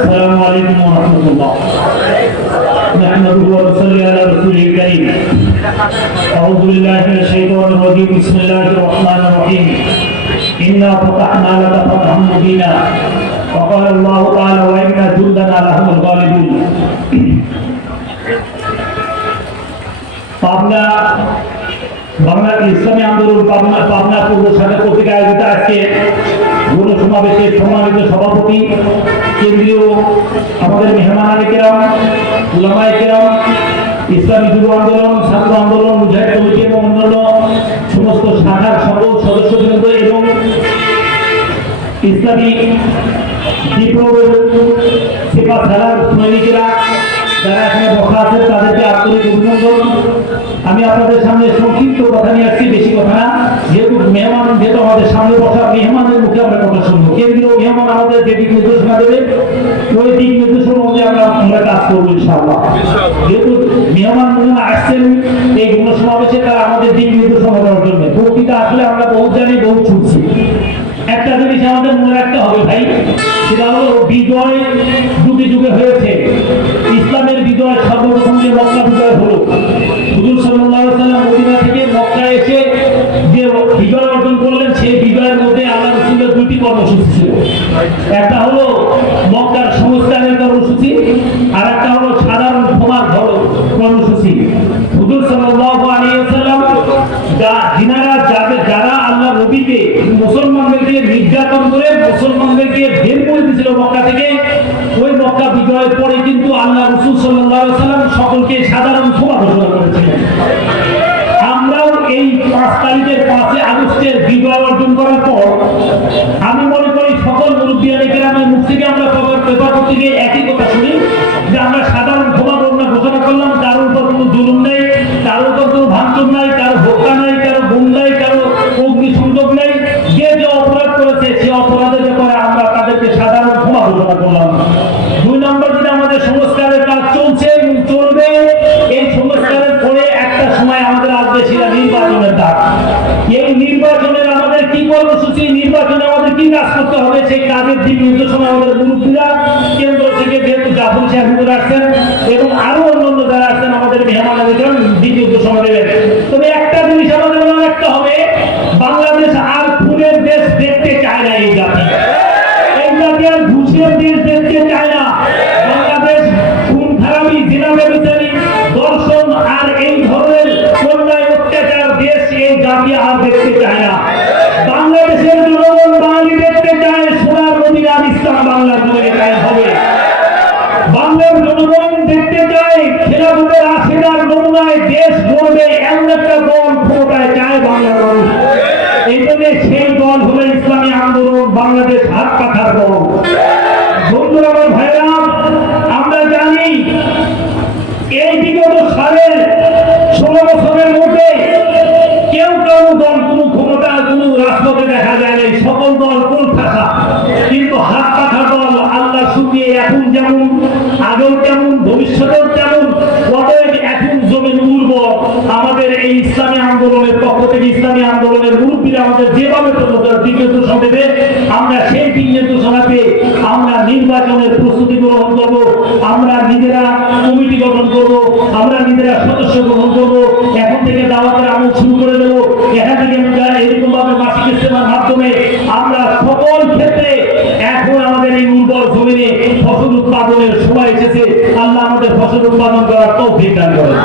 السلام عليكم ورحمة الله. نحمده ونصلي على رسوله الكريم. أعوذ بالله من الشيطان الرجيم. بسم الله الرحمن الرحيم. إنا فتحنا لك فتحا مبينا. وقال الله تعالى وإن جندنا لهم الغالبون. পাবনা বাংলা ইসলামী আন্দোলন পাবনা পূর্ব শাখা কর্তৃক আয়োজিত আজকে গণ সমাবেশের সম্মানিত সভাপতি, কেন্দ্রীয় আমাদের মেহমান কেরাম, উলামায়ে কেরাম, ইসলামী যুব আন্দোলন, ছাত্র আন্দোলন, মুজাহিদ কমিটি এবং অন্যান্য সমস্ত শাখার সকল সদস্যবৃন্দ এবং ইসলামী বিপ্লবের সেবা খেলার সৈনিকেরা যারা এখানে বসা আছেন তাদেরকে আন্তরিক অভিনন্দন। আমি আপনাদের সামনে সংক্ষিপ্ত কথা নিয়ে আসছি, বেশি কথা না। যেহেতু আমাদের সামনে বসা মেহমানের মুখে আমরা কথা শুনবো। কেন্দ্রীয় মেহমান আমাদের যে দিক নির্দেশনা দেবে ওই দিক নির্দেশনা অনুযায়ী আমরা কাজ করবো ইনশাআল্লাহ। যেহেতু মেহমান আসছেন এই গণ সমাবেশে, তারা আমাদের দিক নির্দেশনা দেওয়ার জন্য। বক্তৃতা আসলে আমরা বহু জানি, বহু ছুটছি। একটা জিনিস আমাদের মনে রাখতে হবে ভাই, সেটা হলো বিজয় দুটি যুগে হয়েছে। ইসলামের বিজয় সর্বপ্রথম যে মক্কা বিজয় হলো, হুজুর সাল্লাল্লাহু আলাইহি ওয়াসাল্লাম মদিনা থেকে মক্কায় এসে যে বিজয় অর্জন করলেন, সেই বিজয়ের মধ্যে আল্লাহ রাসূলের দুটি কর্মসূচি ছিল। একটা হলো মক্কার সংস্কারের কর্মসূচি, আর একটা হলো সাধারণ ক্ষমার কর্মসূচি। হুজুর সাল্লাল্লাহু আলাইহি ওয়াসাল্লাম যারা আল্লাহ নবীকে মুসলমানদেরকে নির্যাতন করে মুসলমানদেরকে বের করে দিয়েছিল মক্কা থেকে, ওই মক্কা বিজয়ের পরে কিন্তু আল্লাহ রাসূল সাল্লাল্লাহু আলাইহি ওয়াসাল্লাম সকলকে সাধারণ ক্ষমা ঘোষণা করেছিলেন। আমরাও এই 5 তারিখের 5 আগস্টের বিজয় অর্জন করার পর আমি মনে করি সকল মুরব্বিয়ানে কেরামের মুখ থেকে আমরা পেপার পত্রিকে একই কথা শুনি যে আমরা সাধারণ ক্ষমা ঘোষণা করলাম। কারোর উপর কোনো জুলুম নেই, কারোর উপর কোনো ভাঙচুর নাই, কারো হত্যা নাই, কারো গুম নাই, কারো অগ্নিসংযোগ নেই। যে যে অপরাধ করেছে সে অপরাধের ব্যাপারে আমরা তাদেরকে সাধারণ ক্ষমা ঘোষণা করলাম। 2 নম্বর, যেটা আমাদের সংস্কারের কাজ চলছে এবং চলবে, এই সংস্কারের পরে একটা সময় আমাদের আসবে সেটা নির্বাচনের ডাক। এই নির্বাচনের আমাদের কি কর্মসূচি, নির্বাচনে আমাদের কি কাজ করতে হবে, সেই কাজের দিক নির্দেশনা আমাদের মুরব্বীরা কেন্দ্র থেকে, যেহেতু জাফর সাহেব আসছেন এবং আরো অন্যান্য যারা আসছেন আমাদের মেহমানদের দিক নির্দেশনা দেবেন। তবে একটা জিনিস আমাদের মনে রাখতে হবে, বাংলাদেশ আর খুনের দেশ দেখতে চায় না। এই জাতি আর ঘুষের দেশ দেখতে চায় না। বাংলাদেশ খুন খারাপি, জিনা ব্যভিচারী, দর্শন আর এই ধরনের অন্যায় অত্যাচার দেশ এই জাতি আর দেখতে চায় না। বাংলাদেশের জনগণ বাঙালি দেখতে চায় সোনার মদিনার ইসলাম বাংলার জমিনে কায়েম হবে। বাংলার জনগণ দেখতে চায় খেলাফতের আশিরার নমুনায় দেশ গড়বে, এমন একটা দল ক্ষমতায় চায় বাংলার মানুষ। এই জন্য সেই দল হলো ইসলামী আন্দোলন বাংলাদেশ হাত পাখার দল। বন্ধুরা, আমার ভাইরা, আমরা জানি এই বিগত 16 বছরের মধ্যে কেউ দল কোনো ক্ষমতা, কোনো রাজপথে দেখা যায় না। সকল দল কোন থাকা, কিন্তু হাত পাখা দল আল্লাহ শুকিয়ে এখন যেমন, আগেও তেমন, ভবিষ্যতেও তেমন। অতএব এখন জমিন উর্বর। আমাদের এই ইসলামী আন্দোলনের পক্ষ থেকে ইসলামী আন্দোলনের মুরব্বীরা আমাদের যেভাবে দিক নির্দেশনা দেবে, আমরা সেই দিক নির্দেশনা পেয়ে আমরা নির্বাচনের প্রস্তুতি গ্রহণ করব। আমরা নিজেরা কমিটি গঠন করব, আমরা নিজেরা সদস্য গ্রহণ করব। এখন থেকে দাওয়াতের আমল শুরু করে দেব। এখান থেকে এরকম ভাবে মাসিক ইস্তেমার মাধ্যমে আমরা সকল ক্ষেত্রে এখন আমাদের এই উর্বর জমিনে ফসল উৎপাদনের সময় এসেছে। আল্লাহ আমাদের ফসল উৎপাদন করার তৌফিক দান করেন।